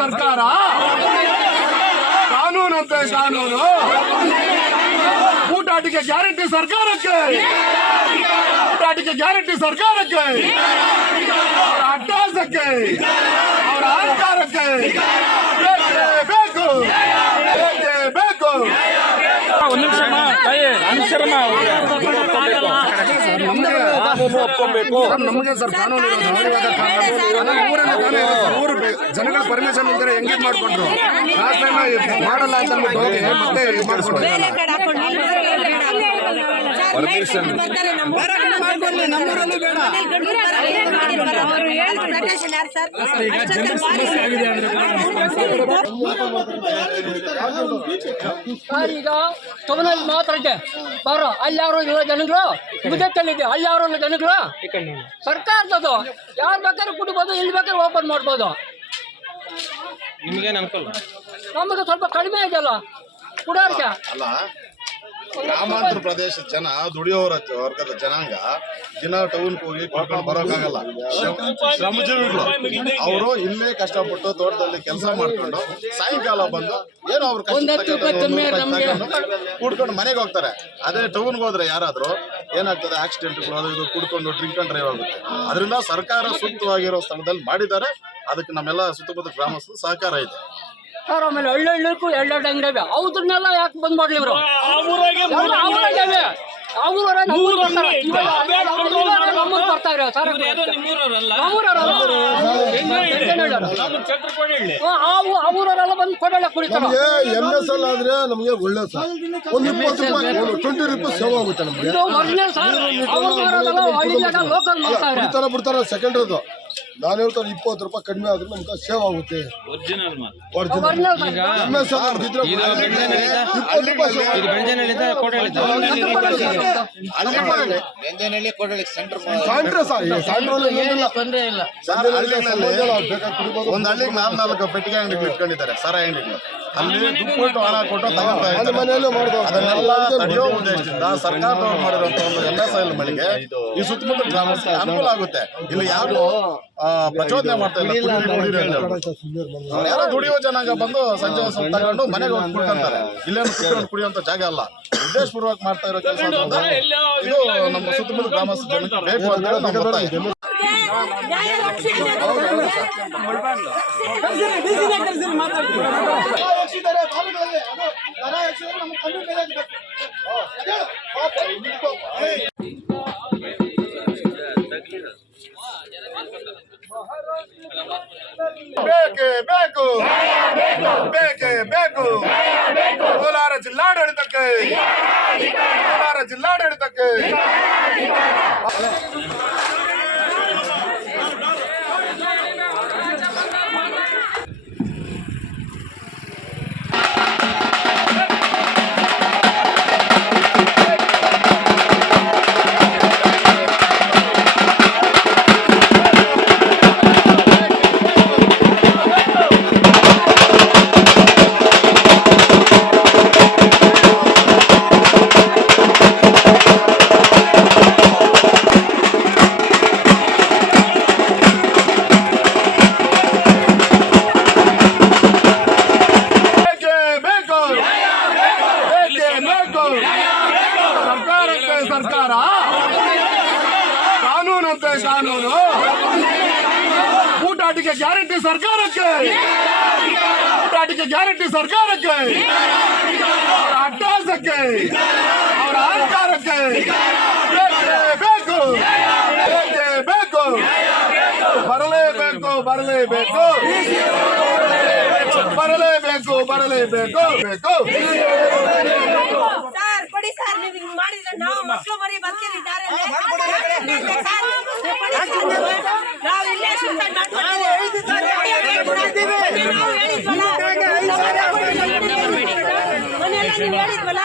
ಸರ್ಕಾರ ಕಾನೂನಂತೆ ಕಾನೂನು ಊಟಾಟಿಕೆ ಗ್ಯಾರಂಟಿ ಸರ್ಕಾರಕ್ಕೆ ಊಟಾಟಿಕೆ ಗ್ಯಾರಂಟಿ ಸರ್ಕಾರಕ್ಕೆ ಅವರ ಅಟ್ಟಹಾಸಕ್ಕೆ ಅವರ ಅಹಂಕಾರಕ್ಕೆ ಬೇಕು ಬೇಕು ಒಂದು ನಿಮಿಷ ನಮಗೆ ಸರ್ ಕಾನೂನು ಊರು ಜನಗಳ ಪರ್ಮಿಷನ್ ಇಲ್ದರೆ ಎಂಗೇಜ್ ಮಾಡ್ಕೊಂಡ್ರು ಲಾಸ್ಟ್ ಟೈಮ್ ಮಾಡಲ್ಲ ಅಂತ ಹೋಗಿ ಮತ್ತೆ ಪರ್ಮಿಷನ್ ಈಗ ತೊಮನಲ್ಲಿ ಮಾತಾಡಿದ್ದೆ ಬರೋ ಅಲ್ಲಿ ಯಾರು ಇರೋ ಜನಗಳು ಮುದ್ದಲ್ಲಿದ್ದೆ ಅಲ್ಲಿ ಯಾರು ಜನಗಳು ಸರ್ಕಾರದದು ಯಾರು ಬೇಕಾದ್ರೂ ಕುಡಿಬೋದು ಇಲ್ಲಿ ಬೇಕಾದ್ರೆ ಓಪನ್ ಮಾಡ್ಬೋದು. ನಿಮಗೇನು ಅನುಕೂಲ? ನಮಗೆ ಸ್ವಲ್ಪ ಕಡಿಮೆ ಇದೆಯಲ್ಲ ಕುಡಿಯೋರಿಗೆ. ಗ್ರಾಮಾಂತರ ಪ್ರದೇಶದ ಜನ ದುಡಿಯೋರ ವರ್ಗದ ಜನಾಂಗ ದಿನ ಟೌನ್ಗೆ ಹೋಗಿ ಕುಡ್ಕೊಂಡು ಬರೋಕ್ಕಾಗಲ್ಲ. ಶ್ರಮಜೀವಿಗಳು ಅವರು ಇಲ್ಲೇ ಕಷ್ಟಪಟ್ಟು ತೋಟದಲ್ಲಿ ಕೆಲಸ ಮಾಡ್ಕೊಂಡು ಸಾಯಂಕಾಲ ಬಂದು ಏನೋ ಅವ್ರ ಕುಡ್ಕೊಂಡು ಮನೆಗೆ ಹೋಗ್ತಾರೆ. ಅದೇ ಟೌನ್ಗೆ ಹೋದ್ರೆ ಯಾರಾದ್ರೂ ಏನಾಗ್ತದೆ, ಆಕ್ಸಿಡೆಂಟ್ಗಳು ಅದು ಇದು ಕುಡ್ಕೊಂಡು ಡ್ರಿಂಕ್ ಅಂಡ್ ಡ್ರೈವ್ ಆಗುತ್ತೆ. ಅದರಿಂದ ಸರ್ಕಾರ ಸೂಕ್ತವಾಗಿರೋ ಸ್ಥಳದಲ್ಲಿ ಮಾಡಿದ್ದಾರೆ. ಅದಕ್ಕೆ ನಮ್ಮೆಲ್ಲ ಸುತ್ತಮುತ್ತ ಗ್ರಾಮಸ್ಥರು ಸಹಕಾರ ಇದೆ. ಸರ್ ಆಮೇಲೆ ಹಳ್ಳಿಗೂ ಎರಡೆರಡು ಅಂಗಡಿ ಅವ್ರನ್ನೆಲ್ಲ ಯಾಕೆ ಬಂದ್ ಮಾಡ್ಲಿ ಇವರು? ಅವರೆಲ್ಲ ಬಂದು ಕೊಡಲ್ಲ ಕುಡಿತಾರೆ. MSL ಆದ್ರೆ ನಮಗೆ ಒಳ್ಳೆ ಸರ್, ಒಂದು 20 ರೂಪಾಯಿ 20 ರೂಪಾಯಿ ಸೇವ್ ಆಗುತ್ತೆ ನಮಗೆ. ಬಿಡ್ತಾರ ಬಿಡ್ತಾರ ಸೆಕೆಂಡ್ ಅದು ನಾನು ಹೇಳ್ತಾರೆ 20 ರೂಪಾಯಿ ಕಡಿಮೆ ಆದ್ರೆ ನಮ್ಗೆ ಸೇವ್ ಆಗುತ್ತೆ. ಒಂದ್ ಹಳ್ಳಿಗೆ 4 ಪೆಟ್ಟಿಗೆ ಅಂಗಡಿಗಳು ಇಟ್ಕೊಂಡಿದ್ದಾರೆ, ಸಾರ ಅಂಗಡಿಗಳು. ಅಲ್ಲಿ ದುಡ್ಡು ಕೊಟ್ಟು ಹಣ ಕೊಟ್ಟು ತಗೊಂತಾ ಇದ್ದಾರೆ. ಅದನ್ನೆಲ್ಲ ತಡೆಯೋ ಉದ್ದೇಶದಿಂದ ಸರ್ಕಾರದವ್ರು ಮಾಡಿರುವಂತ ಒಂದು MSL ಮಳಿಗೆ ಈ ಸುತ್ತಮುತ್ತ ಗ್ರಾಮಸ್ಥರಿಗೆ ಅನುಕೂಲ ಆಗುತ್ತೆ. ಇಲ್ಲಿ ಯಾರು ಪ್ರಚೋದನೆ ಮಾಡ್ತಾ ಇಲ್ಲ. ಯಾರೋ ದುಡಿಯೋ ಜನಾಂಗ ಬಂದು ಸಂಜೆ ಸ್ವಲ್ಪ ತಗೊಂಡು ಮನೆಗೆ ಹೋಗಿ ಕುಡ್ಕೊಂತಾರೆ. ಇಲ್ಲೇನು ಕುಡ್ಕೊಂಡು ಕುಡಿಯುವಂತ ಜಾಗ ಅಲ್ಲ. ಉದ್ದೇಶಪೂರ್ವಕ ಮಾಡ್ತಾ ಇರೋ ಕೆಲಸ ಇದು ನಮ್ಮ ಸುತ್ತಮುತ್ತ ಗ್ರಾಮಸ್ಥ ಜನಕ್ಕೆ ಬೇಕು ಅಂತ ಹೇಳಿ ನಾವು ಬರ್ತಾ ಇದ್ದೀವಿ. ಬೇಕೇ ಬೇಕು ಬೇಕೇ ಬೇಕು ಕೋಲಾರ ಜಿಲ್ಲಾಡಳಿತಕ್ಕೆ ಕೋಲಾರ ಜಿಲ್ಲಾಡಳಿತಕ್ಕೆ ಸರ್ಕಾರ ಕಾನೂನಂತೆ ಕಾನೂನು ಊಟಾಟಿಕೆ ಗ್ಯಾರಂಟಿ ಸರ್ಕಾರಕ್ಕೆ ಊಟಾಟಿಕೆ ಗ್ಯಾರಂಟಿ ಸರ್ಕಾರಕ್ಕೆ ಅವರ ಅಟ್ಟಹಾಸಕ್ಕೆ ಅವರ ಅಹಂಕಾರಕ್ಕೆ ಬೇಕು ಬೇಕು ಬರಲೇಬೇಕು ಬರಲೇಬೇಕು ಬರಲೇಬೇಕು ಬರಲೇಬೇಕು ಬೇಕು. ಕೊಡಿ ಸರ್, ನೀವು ಹಿಂಗ್ ಮಾಡಿದ್ರೆ ನಾವು ಮಕ್ಕಳು ಮರಿ ಬರ್ತಿದ್ದಾರೆ. ನಾವು ಇಲ್ಲೇ ಸುತ್ತಾಡಿ ಹೇಳಿದ್ವಲ್ಲ.